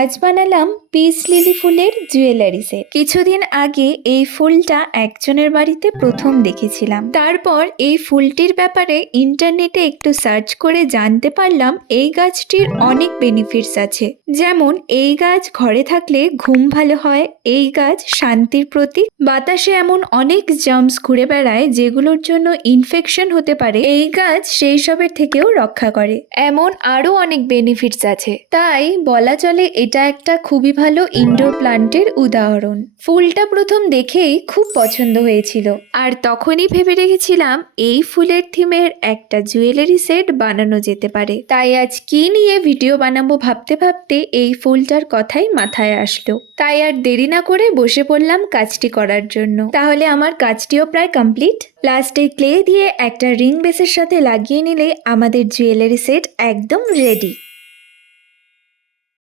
আজ বানালাম peace lily ফুলের জুয়েলারি সেট। কিছুদিন আগে এই ফুলটা একজনের বাড়িতে প্রথম দেখেছিলাম। তারপর এই ফুলটির ব্যাপারে ইন্টারনেটে একটু সার্চ করে জানতে পারলাম এই গাছটির অনেক বেনিফিটস আছে। যেমন এই গাছ ঘরে থাকলে ঘুম ভালো হয়, এই গাছ শান্তির প্রতীক, বাতাসে এমন অনেক জার্মস ঘুরে বেড়ায় যেগুলোর জন্য ইনফেকশন হতে পারে, এই গাছ সেই সবের থেকেও রক্ষা করে। এমন আরো অনেক বেনিফিটস আছে, তাই বলা চলে এটা একটা খুবই ভালো ইনডোর প্লান্টের উদাহরণ। ফুলটা প্রথম দেখেই খুব পছন্দ হয়েছিল, আর তখনই ভেবে রেখেছিলাম এই ফুলের থিমের একটা জুয়েলারি সেট বানানো যেতে পারে। তাই আজ কি নিয়ে ভিডিও বানাবো ভাবতে ভাবতে এই ফুলটার কথাই মাথায় আসলো। তাই আর দেরি না করে বসে পড়লাম কাজটি করার জন্য। তাহলে আমার কাজটিও প্রায় কমপ্লিট। লাস্টে ক্লে দিয়ে একটা রিং বেসের সাথে লাগিয়ে নিলে আমাদের জুয়েলারি সেট একদম রেডি।